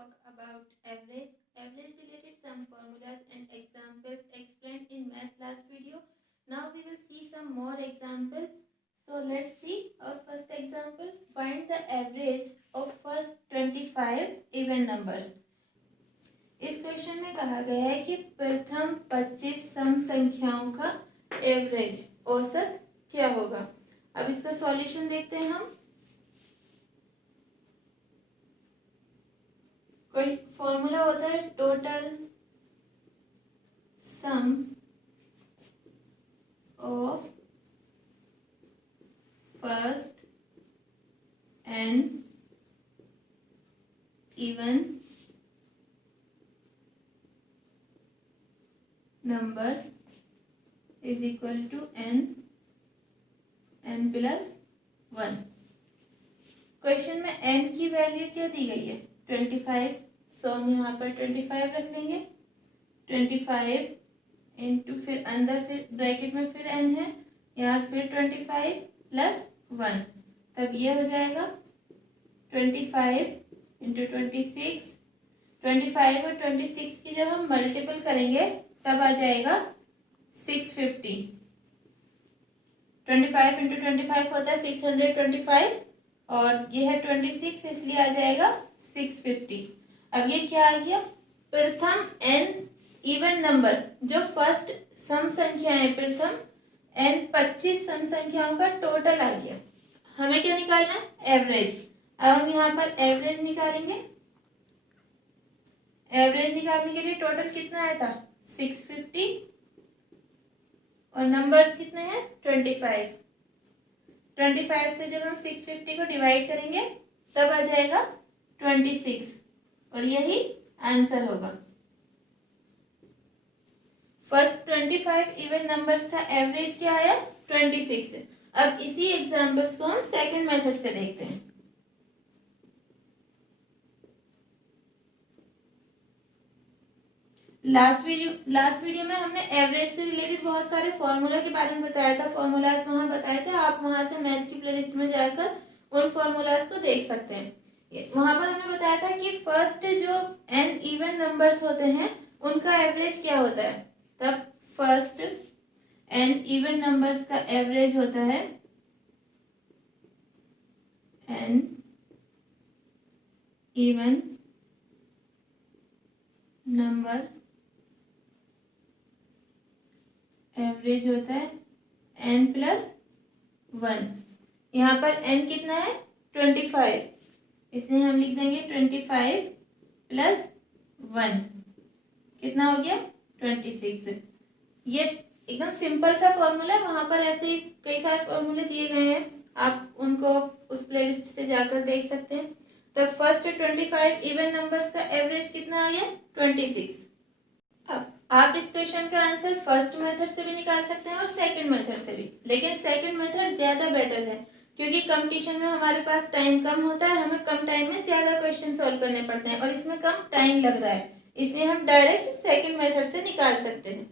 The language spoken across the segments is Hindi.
talk about average. Average related some formulas and examples explained in math last video. Now we will see some more example. So let's see our first example. Find the average of first 25 even numbers. इस क्वेश्चन में कहा गया है कि प्रथम 25 सम संख्याओं का एवरेज औसत क्या होगा। अब इसका सॉल्यूशन देखते हैं हम। कोई फॉर्मूला होता है total sum of first n even number is equal to n plus 1। Question में n की वैल्यू क्या दी गई है 25, सो हम यहाँ पर 25 रख लेंगे। 25 इंटू फिर अंदर फिर ब्रैकेट में फिर n है, यहाँ फिर 25 प्लस 1, तब ये हो जाएगा 25 इंटू 26। 25 और 26 की जब हम मल्टीपल करेंगे तब आ जाएगा 650। 25 इंटू 25 होता है 625 और ये है 26 इसलिए आ जाएगा 650। अब ये क्या आ गया, प्रथम n इवन नंबर जो फर्स्ट सम संख्या है, प्रथम n 25 सम संख्याओं का टोटल आ गया। हमें क्या निकालना है, एवरेज। अब हम यहाँ पर एवरेज निकालेंगे। एवरेज निकालने के लिए टोटल कितना आया था 650 और नंबर्स कितने हैं 25। 25 से जब हम 650 को डिवाइड करेंगे तब आ जाएगा 26 और यही आंसर होगा। फर्स्ट 25 इवन नंबर्स का एवरेज क्या आया 26। अब इसी एग्जांपल्स को हम सेकंड मेथड से देखते हैं। लास्ट वीडियो में हमने एवरेज से रिलेटेड बहुत सारे फॉर्मूला के बारे में बताया था, फॉर्मूलाज वहां बताए थे। आप वहां से मैथ की प्लेलिस्ट में जाकर उन फॉर्मूलाज को देख सकते हैं। वहां पर हमने बताया था कि फर्स्ट जो n इवन नंबर्स होते हैं उनका एवरेज क्या होता है। तब फर्स्ट n इवन नंबर्स का एवरेज होता है n इवन नंबर एवरेज होता है n प्लस 1। यहाँ पर n कितना है 25, इसलिए हम लिख देंगे 25 प्लस 1, कितना हो गया 26। ये एकदम सिंपल सा फॉर्मूला है, वहां पर ऐसे ही कई सारे फॉर्मूले दिए गए हैं, आप उनको उस प्लेलिस्ट से जाकर देख सकते हैं। तो फर्स्ट 25 इवन नंबर्स का एवरेज कितना आ गया 26। अब आप इस क्वेश्चन का आंसर फर्स्ट मेथड से भी निकाल सकते हैं और सेकंड मेथड से भी, लेकिन सेकंड मेथड ज्यादा बेटर है क्योंकि कंपटीशन में हमारे पास टाइम कम होता है, हमें कम टाइम में ज्यादा क्वेश्चन सॉल्व करने पड़ते हैं और इसमें कम टाइम लग रहा है, इसलिए हम डायरेक्ट सेकंड मेथड से निकाल सकते हैं।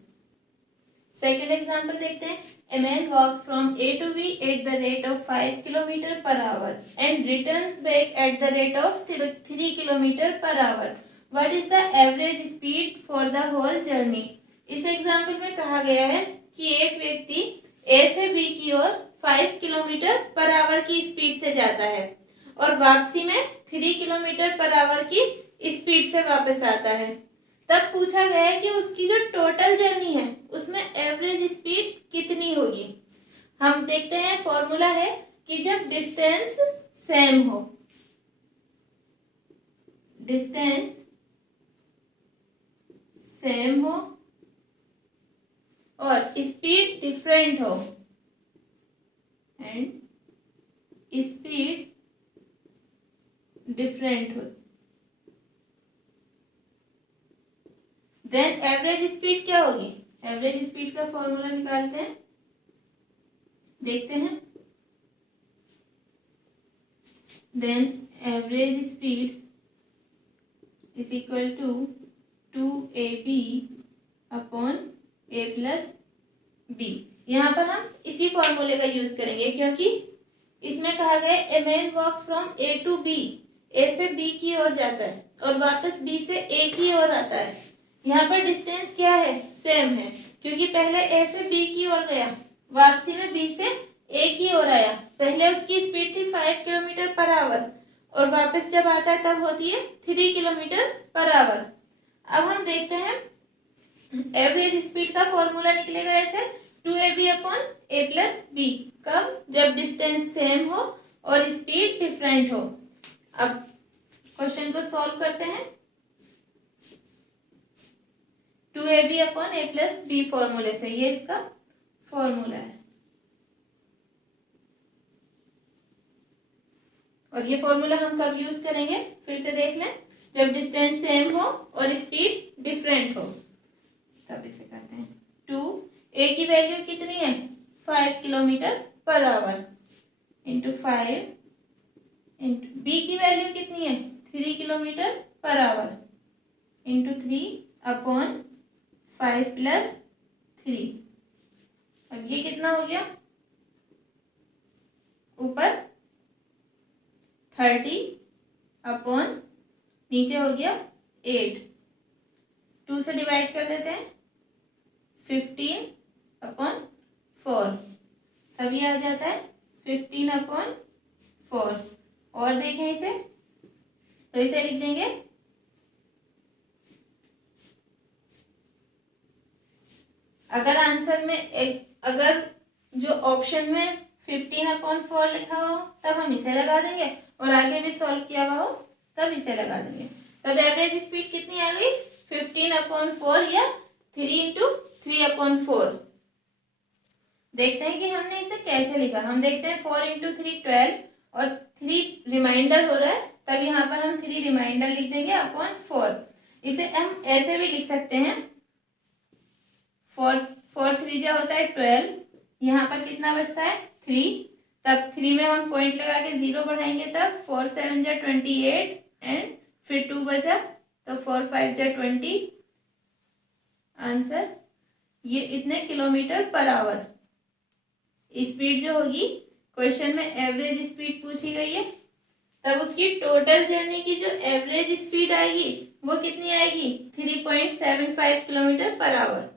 सेकंड एग्जांपल देखते हैं। A man walks from A to B at the rate of 5 km/h and returns back at the rate of 3 km/h. What is the average speed for the whole journey? इस एग्जाम्पल में कहा गया है कि एक व्यक्ति A से B की ओर 5 km/h की स्पीड से जाता है और वापसी में 3 km/h की स्पीड से वापस आता है। तब पूछा गया है कि उसकी जो टोटल जर्नी है उसमें एवरेज स्पीड कितनी होगी। हम देखते हैं, फॉर्मूला है कि जब डिस्टेंस सेम हो, डिस्टेंस सेम हो और स्पीड डिफरेंट हो एंड स्पीड डिफरेंट हो, देन एवरेज स्पीड क्या होगी। एवरेज स्पीड का फॉर्मूला निकालते हैं, देखते हैं। Then average speed is equal to 2ab upon a plus b। यहाँ पर हम इसी फॉर्मूले का यूज करेंगे क्योंकि इसमें कहा गया a man walks from A to B। A से बी की ओर जाता है और वापस बी से ए की ओर आता है, यहाँ पर डिस्टेंस क्या है, सेम है, क्योंकि पहले ए से बी की ओर गया, वापसी में बी से ए की ओर आया। पहले उसकी स्पीड थी 5 किलोमीटर पर आवर और वापस जब आता है तब होती है 3 किलोमीटर पर आवर। अब हम देखते हैं एवरेज स्पीड का फॉर्मूला निकलेगा ऐसे 2ab upon a plus B. कब? जब डिस्टेंस सेम हो और स्पीड डिफरेंट हो। अब क्वेश्चन को सॉल्व करते हैं। 2ab upon a plus B फॉर्मूले से, ये इसका फॉर्मूला है और ये फॉर्मूला हम कब यूज करेंगे फिर से देख लें, जब डिस्टेंस सेम हो और स्पीड डिफरेंट हो तब इसे करते हैं। 2 a की वैल्यू कितनी है 5 kilometre per hour into 5 into B की वैल्यू कितनी है 3 kilometre per hour into 3 upon 5 plus 3। अब ये कितना हो गया, ऊपर 30 अपॉन नीचे हो गया 8, 2 से डिवाइड कर देते हैं 15 अपॉन 4, तभी आ जाता है 15 अपॉन 4। और देखें इसे तो इसे लिख देंगे अगर आंसर में अगर जो ऑप्शन में 15 अपॉन 4 लिखा हो तब हम इसे लगा देंगे और आगे भी सॉल्व किया हुआ हो तब इसे लगा देंगे। तब एवरेज स्पीड कितनी आ गई 15 अपॉन 4 या 3 इंटू 3 अपॉन 4। देखते हैं कि हमने इसे कैसे लिखा। हम देखते हैं 4 इंटू 3 12 और 3 रिमाइंडर हो रहा है, तब यहाँ पर हम 3 रिमाइंडर लिख देंगे अपॉन 4। इसे हम ऐसे भी लिख सकते हैं 4 3 जा होता है 12, यहाँ पर कितना बचता है 3, तब 3 में हम पॉइंट लगा के 0 बढ़ाएंगे तब 4 7 जा 28 एंड फिर 2 बचा तो 4 5 जा 20। आंसर ये इतने किलोमीटर पर आवर। स्पीड जो होगी क्वेश्चन में एवरेज स्पीड पूछी गई है, तब उसकी टोटल जर्नी की जो एवरेज स्पीड आएगी वो कितनी आएगी 3.75 kilometre per our.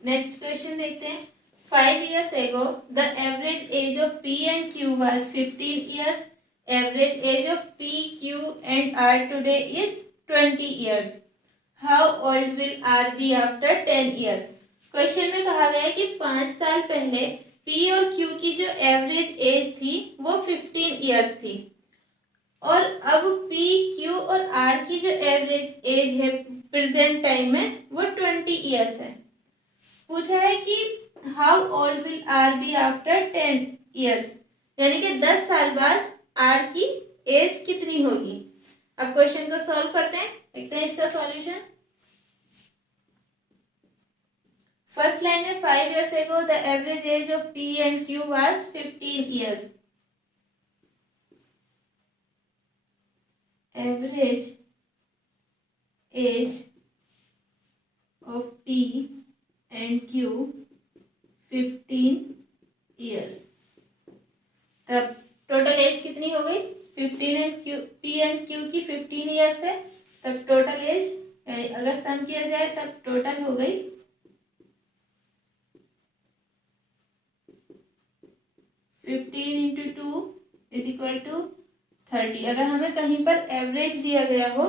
Next question देखते हैं। 5 years ago the average age of P and Q was 15 years. Average age of P, Q and R today is 20 years. How old will R be after 10 years? Question में कहा गया है कि 5 साल पहले P और Q की जो एवरेज एज थी वो 15 इयर्स थी और अब P, Q और R की जो एवरेज एज है प्रेजेंट टाइम में वो 20 इयर्स है। पूछा है कि how old will R be after 10 years, यानी कि 10 साल बाद R की एज कितनी होगी। अब क्वेश्चन को सॉल्व करते हैं, देखते हैं इसका सॉल्यूशन। फर्स्ट लाइन है 5 years ago the average age of P and Q was 15 years. Average age of P and Q 15 years। तब टोटल एज कितनी हो गई 15 एंड P एंड Q की 15 इयर्स है, तब टोटल एज अगर सम किया जाए तब टोटल हो गई 15 इंटू 2 इज इक्वल टू 30। अगर हमें कहीं पर एवरेज दिया गया हो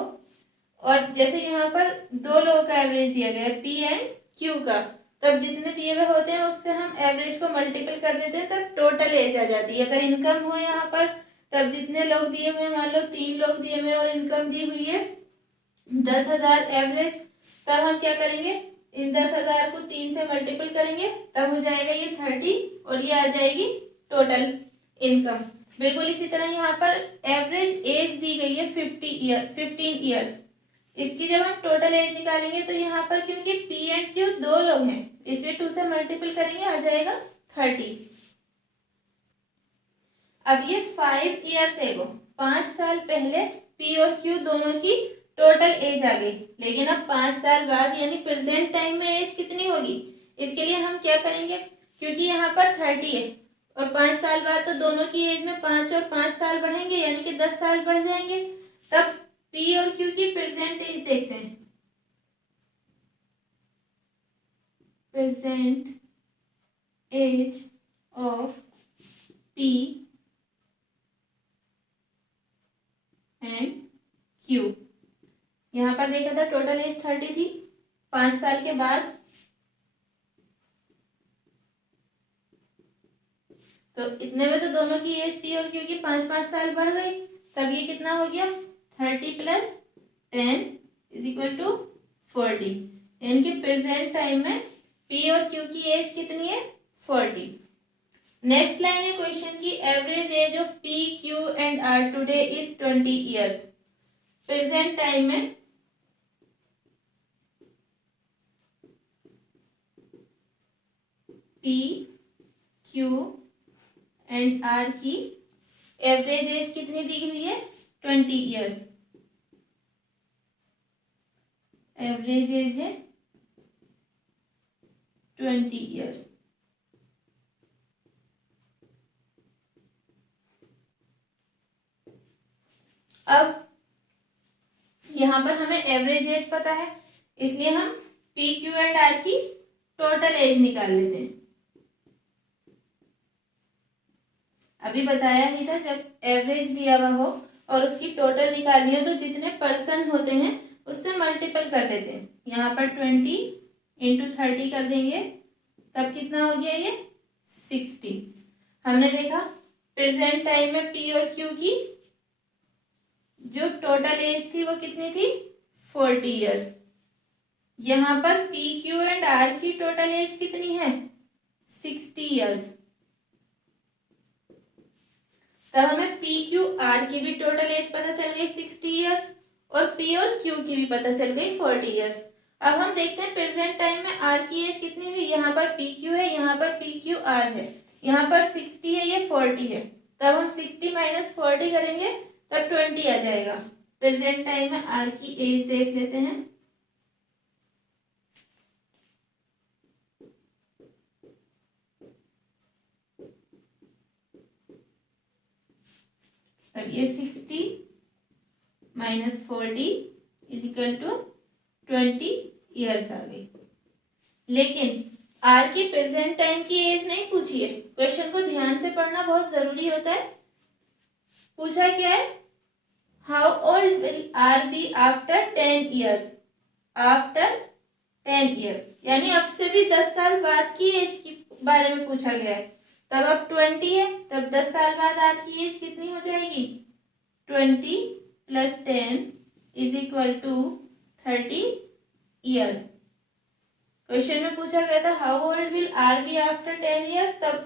और जैसे यहाँ पर 2 लोगों का एवरेज दिया गया है P एंड Q का, तब जितने दिए हुए होते हैं उससे हम एवरेज को मल्टीपल कर देते हैं तब टोटल एज आ जाती है। अगर इनकम हो यहाँ पर तब जितने लोग दिए हुए हैं, मान लो 3 लोग दिए हुए हैं और इनकम दी हुई है 10,000 एवरेज, तब हम क्या करेंगे इन 10,000 को 3 से मल्टीपल करेंगे तब हो जाएगा ये 30 और ये आ जाएगी टोटल इनकम। बिल्कुल इसी तरह यहाँ पर एवरेज एज दी गई है 15 ईयर्स। इसकी जब हम टोटल एज निकालेंगे तो यहाँ पर क्योंकि P एंड Q 2 लोग हैं इसलिए 2 से मल्टीपल करेंगे आ जाएगा 30। अब ये 5 ईयर्स एगो 5 साल पहले P और Q दोनों की टोटल एज आ गई, लेकिन अब 5 साल बाद यानी प्रेजेंट टाइम में एज कितनी होगी, इसके लिए हम क्या करेंगे क्योंकि यहाँ पर 30 है और 5 साल बाद तो दोनों की एज में 5 और 5 साल बढ़ेंगे, यानी कि 10 साल बढ़ जाएंगे। तब पी और क्यू की प्रेजेंट एज देखते हैं। Present age of P and Q. यहाँ पर देखा था टोटल एज 30 थी। 5 साल के बाद तो इतने में तो दोनों की एज पी और क्यू की 5-5 साल बढ़ गई। तब ये कितना हो गया, 30 + 10 = 40। इनके प्रेजेंट टाइम में पी और क्यू की एज कितनी है, 40। नेक्स्ट लाइन है क्वेश्चन की, average age of P Q and R today is 20 years. Present time में पी क्यू एंड आर की एवरेज एज कितनी दी हुई है, 20 ईयर्स। एवरेज एज है 20 ईयर्स। अब यहां पर हमें एवरेज एज पता है, इसलिए हम पी क्यू एंड आर की टोटल एज निकाल लेते हैं। अभी बताया ही था, जब एवरेज दिया हुआ हो और उसकी टोटल निकालनी हो तो जितने पर्सन होते हैं उससे मल्टीपल कर देते हैं। यहाँ पर 20 × 30 कर देंगे, तब कितना हो गया ये, 60। हमने देखा प्रेजेंट टाइम में पी और क्यू की जो टोटल एज थी वो कितनी थी, 40 ईयर्स। यहाँ पर पी क्यू एंड आर की टोटल एज कितनी है, 60 ईयर्स। तब हमें पी क्यू आर की भी टोटल एज पता चल गई 60 ईयर्स और पी और क्यू की भी पता चल गई 40 ईयर्स। अब हम देखते हैं प्रेजेंट टाइम में आर की एज कितनी हुई। यहाँ पर पी क्यू है, यहाँ पर पी क्यू आर है, यहाँ पर 60 है, ये 40 है। तब हम 60 - 40 करेंगे तब 20 आ जाएगा। प्रेजेंट टाइम में आर की एज देख लेते हैं। तब ये 60 - 40 = 20 ईयर्स आ गई। लेकिन आर की प्रेजेंट टाइम की एज नहीं पूछी है। क्वेश्चन को ध्यान से पढ़ना बहुत जरूरी होता है। पूछा क्या है, how old will R be after 10 years. After 10 years यानी अब से भी 10 साल बाद की एज के बारे में पूछा गया है। तब अब 20 है, तब 10 साल बाद आर की एज कितनी हो जाएगी, 20 + 10 = 30 ईयर्स। क्वेश्चन में पूछा गया था how old will R be after 10 years. तब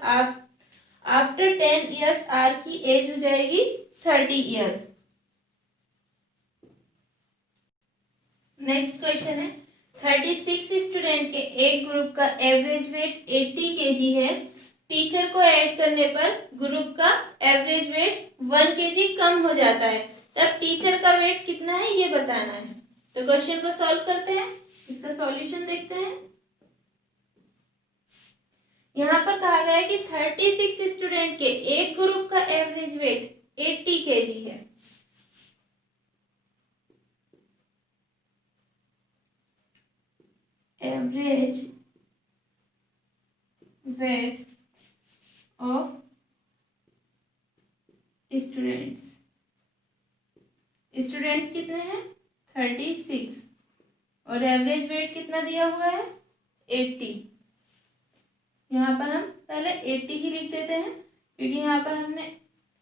आफ्टर 10 ईयर्स आर की एज हो जाएगी 30 ईयर्स। नेक्स्ट क्वेश्चन है, 36 स्टूडेंट के एक ग्रुप का एवरेज वेट 80 kg है। टीचर को ऐड करने पर ग्रुप का एवरेज वेट 1 kg कम हो जाता है। तब टीचर का वेट कितना है ये बताना है। तो क्वेश्चन को सॉल्व करते हैं, इसका सॉल्यूशन देखते हैं। यहाँ पर कहा गया है कि 36 स्टूडेंट के एक ग्रुप का एवरेज वेट 80 kg है। एवरेज वेट ऑफ स्टूडेंट्स कितने हैं, 36 और एवरेज वेट कितना दिया हुआ है, 80। यहाँ पर हम पहले 80 ही लिख देते हैं क्योंकि यहाँ पर हमने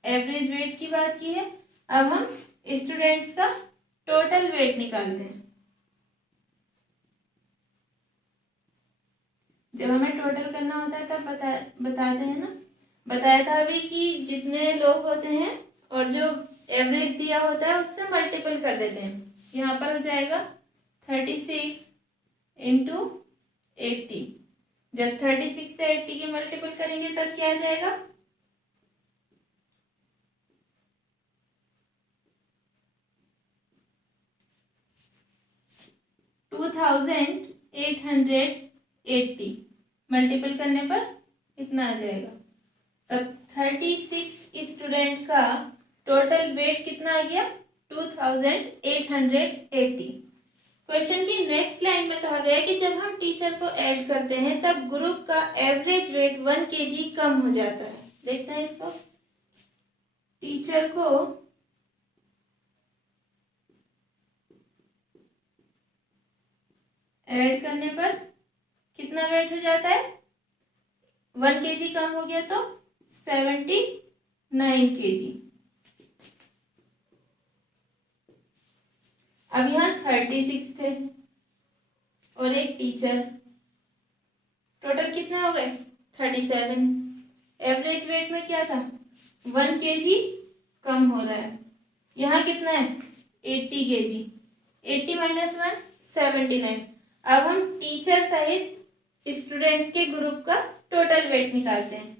एवरेज वेट की बात की है। अब हम स्टूडेंट्स का टोटल वेट निकालते हैं। जब हमें टोटल करना होता है तब बताते हैं ना, बताया था अभी कि जितने लोग होते हैं और जो एवरेज दिया होता है उससे मल्टीपल कर देते हैं। यहाँ पर हो जाएगा 36 × 80। जब 36 से 80 की मल्टीपल करेंगे तब क्या आ जाएगा, 2880। मल्टीपल करने पर इतना आ जाएगा। तब 36 स्टूडेंट का टोटल वेट कितना आ गया 2880। क्वेश्चन की नेक्स्ट लाइन में कहा गया कि जब हम टीचर को ऐड करते हैं तब ग्रुप का एवरेज वेट 1 kg कम हो जाता है। देखते हैं इसको। टीचर को ऐड करने पर कितना वेट हो जाता है 1 kg कम हो गया तो 79 kg। अब यहाँ 36 थे और एक टीचर, टोटल कितने हो गए 37। एवरेज वेट में क्या था 1 kg कम हो रहा है। यहाँ कितना है 80 kg। 80 माइनस 1 79। अब हम टीचर सहित स्टूडेंट्स के ग्रुप का टोटल वेट निकालते हैं।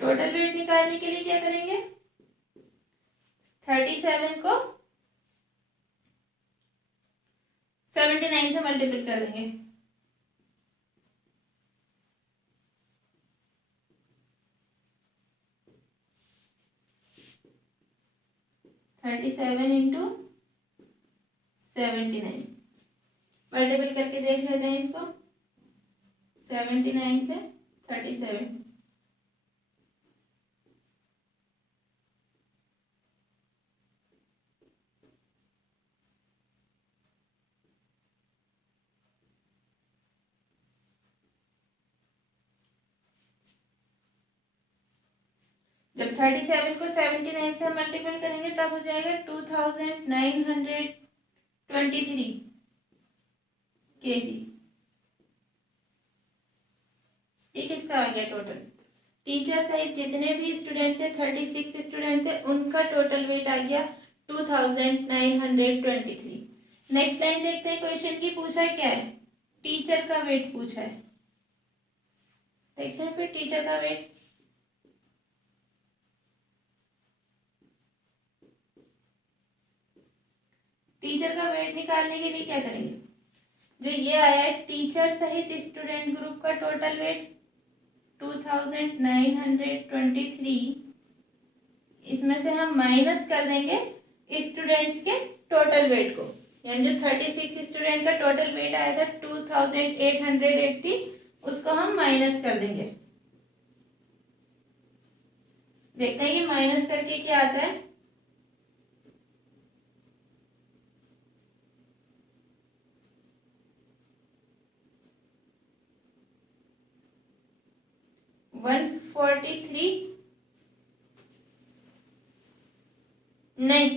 टोटल वेट निकालने के लिए क्या करेंगे 37 को 79 से मल्टीपल कर देंगे। थर्टी सेवन इंटू 79 मल्टीपल करके देख लेते हैं इसको। 79 से 37। जब 37 को 79 से मल्टीपल करेंगे तब हो जाएगा 2923 kg। ठीक, इसका आ गया टोटल। टीचर सहित जितने भी स्टूडेंट थे 36 स्टूडेंट थे उनका टोटल वेट आ गया 2923। नेक्स्ट लाइन देखते हैं। क्वेश्चन की पूछा क्या है टीचर का वेट पूछा है। देखते हैं फिर टीचर का वेट। टीचर का वेट निकालने के लिए क्या करेंगे जो ये आया है टीचर सहित स्टूडेंट ग्रुप का टोटल वेट 2923, इसमें से हम माइनस कर देंगे स्टूडेंट्स के टोटल वेट को। यानी जो 36 स्टूडेंट का टोटल वेट आया था 2880 उसको हम माइनस कर देंगे। देखते हैं कि माइनस करके क्या आता है। नहीं,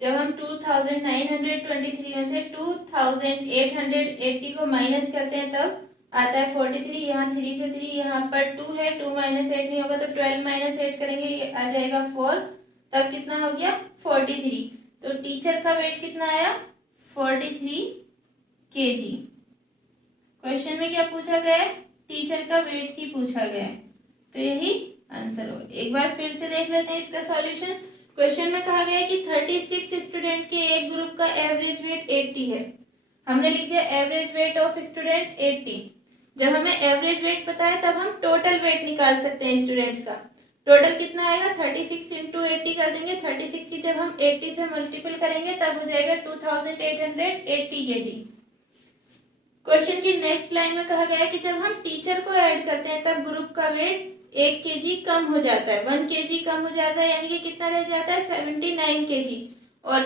जब हम 2923 में से 2880 को माइनस करते हैं तब आता है 43। यहाँ 3 से 3, यहाँ पर 2 है, 2 माइनस 8 नहीं होगा तो 12 माइनस 8 करेंगे, ये आ जाएगा 4। तब कितना हो गया 43। तो टीचर का वेट कितना आया 43 kg। क्वेश्चन में क्या पूछा गया है टीचर का वेट ही पूछा गया है, तो यही आंसर होगा। एक बार फिर से देख लेते हैं इसका सॉल्यूशन। क्वेश्चन में कहा गया है कि 36 स्टूडेंट के एक ग्रुप का एवरेज वेट 80 है। हमने लिख दिया एवरेज वेट ऑफ स्टूडेंट 80। जब हमें एवरेज वेट पता है तब हम टोटल वेट निकाल सकते हैं स्टूडेंट्स का। टोटल कितना आएगा 36 इंटू 80 कर देंगे। 36 की जब हम 80 से मल्टीपल करेंगे तब हो जाएगा 2880 kg। क्वेश्चन की नेक्स्ट लाइन में कहा गया है कि जब हम टीचर को ऐड करते हैं तब ग्रुप का वेट 1 kg कम हो जाता है, 1 kg कम हो जाता है, यानी कि कितना रह जाता है 79 kg। और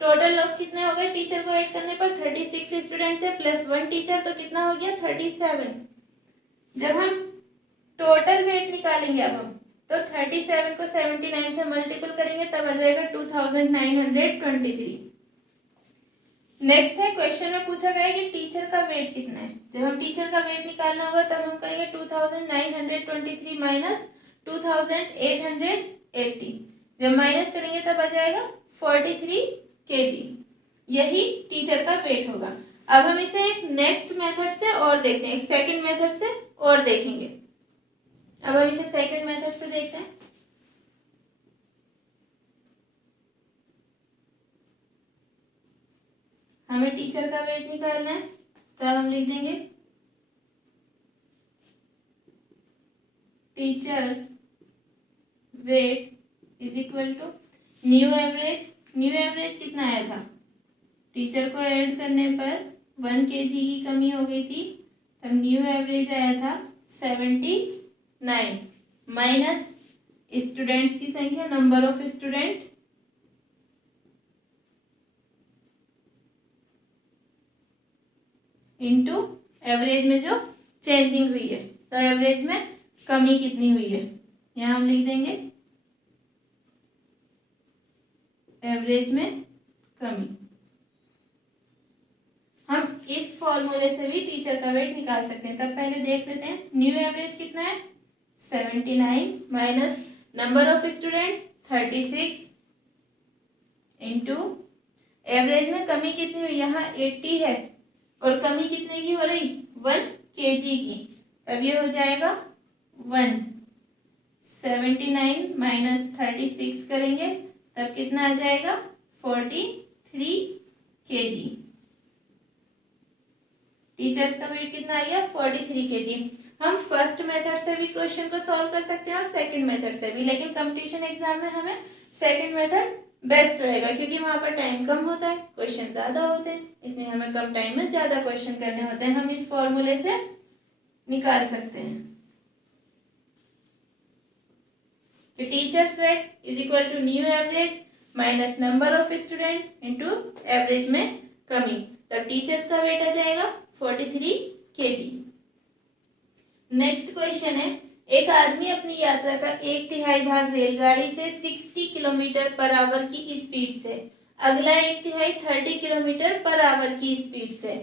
टोटल लोग कितने हो गए टीचर को ऐड करने पर 36 स्टूडेंट थे प्लस 1 टीचर, तो कितना हो गया 37। जब हम टोटल वेट निकालेंगे अब हम तो 37 को 79 से मल्टीपल करेंगे तब आ जाएगा 2923। नेक्स्ट है क्वेश्चन में पूछा गया है कि टीचर का वेट कितना है। जब हम टीचर का वेट निकालना होगा तब हम कहेंगे 2923 माइनस 2880। जब माइनस करेंगे तब आ जाएगा 43 kg। यही टीचर का वेट होगा। अब हम इसे एक नेक्स्ट मेथड से और देखते हैं, एक सेकंड मेथड से और देखेंगे। अब हम इसे सेकंड मेथड से देखते हैं। हमें टीचर का वेट निकालना है, तो हम लिख देंगे teacher's weight is equal to new average. New average कितना आया था, टीचर को ऐड करने पर 1 kg की कमी हो गई थी, तब न्यू एवरेज आया था 79 माइनस स्टूडेंट्स की संख्या, number of student, into average में जो चेंजिंग हुई है, तो एवरेज में कमी कितनी हुई है, यहाँ हम लिख देंगे एवरेज में कमी। हम इस फॉर्मूले से भी टीचर का वेट निकाल सकते हैं। तब पहले देख लेते हैं न्यू एवरेज कितना है 79 minus number of student 36 into average में कमी कितनी हुई, यहाँ 80 है और कमी कितने की हो रही 1 kg की, तब ये हो जाएगा 179 माइनस 36 करेंगे तब कितना आ जाएगा 43 kg। टीचर्स का वेट कितना आ गया 43 kg। हम फर्स्ट मेथड से भी क्वेश्चन को सॉल्व कर सकते हैं और सेकंड मेथड से भी, लेकिन कंपटीशन एग्जाम में हमें सेकंड मेथड बेस्ट रहेगा क्योंकि वहां पर टाइम कम होता है, क्वेश्चन ज्यादा होते हैं, इसलिए हमें कम टाइम में ज्यादा क्वेश्चन करने होते हैं। हम इस फॉर्मूले से निकाल सकते हैं कि teacher's weight is equal to new average minus number of student into average में कमी, तो टीचर्स का वेट आ जाएगा 43 kg। नेक्स्ट क्वेश्चन है, एक आदमी अपनी यात्रा का 1/3 भाग रेलगाड़ी से 60 किलोमीटर पर आवर की स्पीड से, अगला 1/3 30 किलोमीटर पर आवर की स्पीड से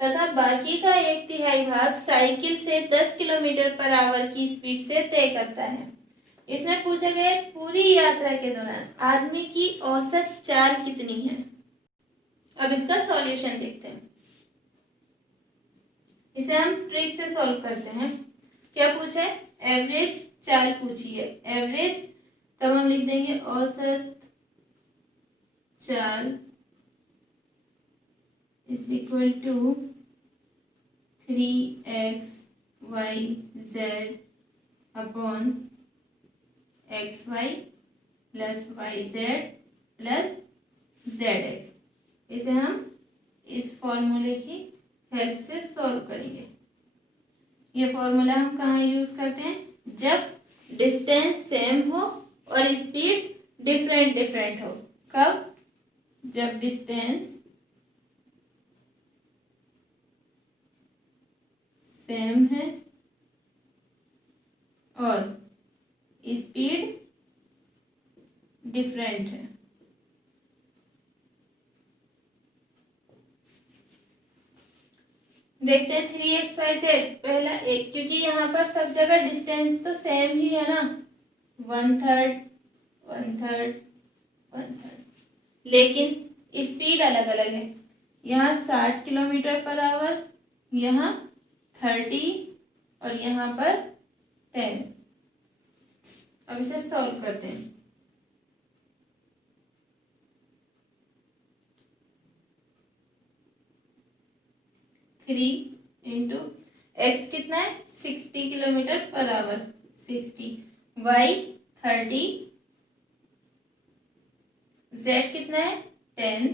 तथा बाकी का 1/3 भाग साइकिल से 10 किलोमीटर पर आवर की स्पीड से तय करता है। इसमें पूछा गया है पूरी यात्रा के दौरान आदमी की औसत चाल कितनी है। अब इसका सॉल्यूशन देखते हैं। इसे हम ट्रिक से सॉल्व करते हैं। क्या पूछा है, एवरेज चाल पूछी है, एवरेज, तब हम लिख देंगे औसत चाल is equal to 3xyz upon xy plus yz plus zx। इसे हम इस फॉर्मूले की हेल्प से सॉल्व करेंगे। ये फॉर्मूला हम कहाँ यूज करते हैं, जब डिस्टेंस सेम हो और स्पीड डिफरेंट डिफरेंट हो। कब, जब डिस्टेंस सेम है और स्पीड डिफरेंट है। देखते हैं 3xyz, पहला एक, क्योंकि यहाँ पर सब जगह डिस्टेंस तो सेम ही है ना, 1/3 1/3 1/3, लेकिन स्पीड अलग अलग है। यहाँ 60 किलोमीटर पर आवर, यहाँ 30 और यहाँ पर 10। अब इसे सॉल्व करते हैं। थ्री इंटू एक्स कितना है 60 kilometre per our 60, Y 30, Z कितना है 10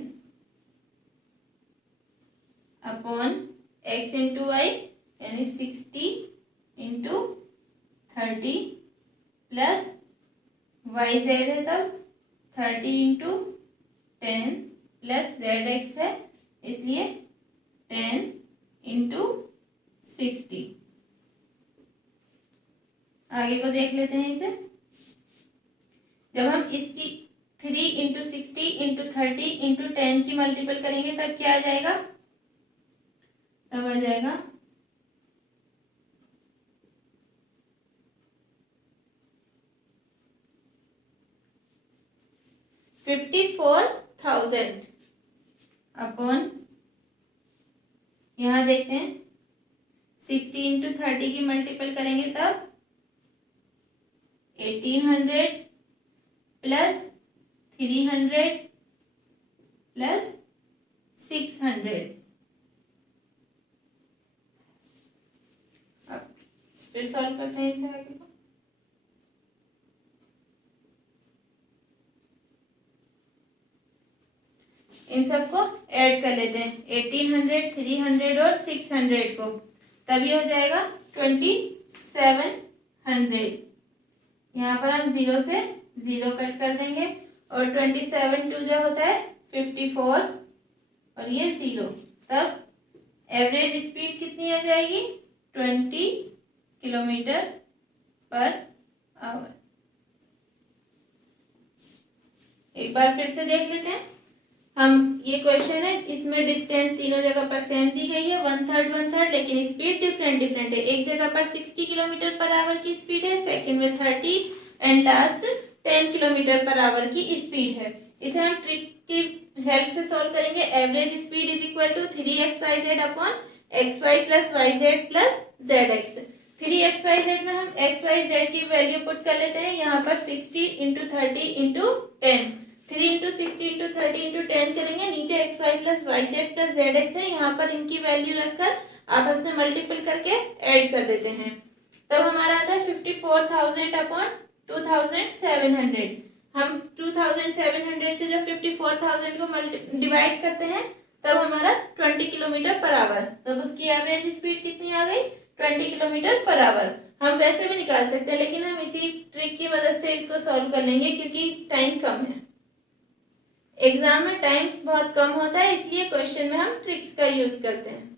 अपॉन एक्स इंटू वाई यानी 60 इंटू 30 प्लस वाई जेड है तब 30 इंटू 10 प्लस जेड एक्स है इसलिए 10 इंटू 60। आगे को देख लेते हैं इसे। जब हम इसकी 3 इंटू 60 इंटू 30 इंटू 10 की मल्टीपल करेंगे तब क्या आ जाएगा, तब आ जाएगा 54,000 अपॉन, यहां देखते हैं 60 इंटू 30 की मल्टीपल करेंगे तब 1800 प्लस 300 प्लस 600। अब फिर सॉल्व करते हैं इसे आगे को। इन सबको ऐड कर लेते हैं, 1800, 300 और 600 को, तभी हो जाएगा 2700। यहाँ पर हम 0 से 0 कट कर देंगे और 27 टू जो होता है 54 और ये 0, तब एवरेज स्पीड कितनी आ जाएगी 20 किलोमीटर पर आवर। एक बार फिर से देख लेते हैं हम, ये क्वेश्चन है, इसमें डिस्टेंस तीनों जगह पर सेम दी गई है, 1/3 लेकिन स्पीड डिफरेंट है। एक जगह पर 60 किलोमीटर पर आवर की स्पीड है, सेकंड में 30 and last 10 kilometre per hour की स्पीड है। इसे हम ट्रिक की हेल्प से सॉल्व करेंगे। Average speed is equal to 3xyz upon xy plus yz plus zx। 3xyz में हम xyz की वैल्यू पुट कर लेते हैं, यहाँ पर 60 into 30 into 10, 3 into 60 into 30 into 10 करेंगे, नीचे xy plus yz plus zx है, यहाँ पर इनकी वैल्यू रखकर आपस में मल्टीपल करके ऐड कर देते हैं, तब हमारा आता है 54,000 अपॉन 2,700। हम 2,700 से जब 54,000 को डिवाइड करते हैं तब हमारा 20 किलोमीटर पर आवर, तब उसकी एवरेज स्पीड कितनी आ गई 20 किलोमीटर पर आवर। हम वैसे भी निकाल सकते हैं लेकिन हम इसी ट्रिक की मदद से इसको सॉल्व कर लेंगे क्योंकि टाइम कम है। एग्जाम में टाइम्स बहुत कम होता है, इसलिए क्वेश्चन में हम ट्रिक्स का यूज करते हैं।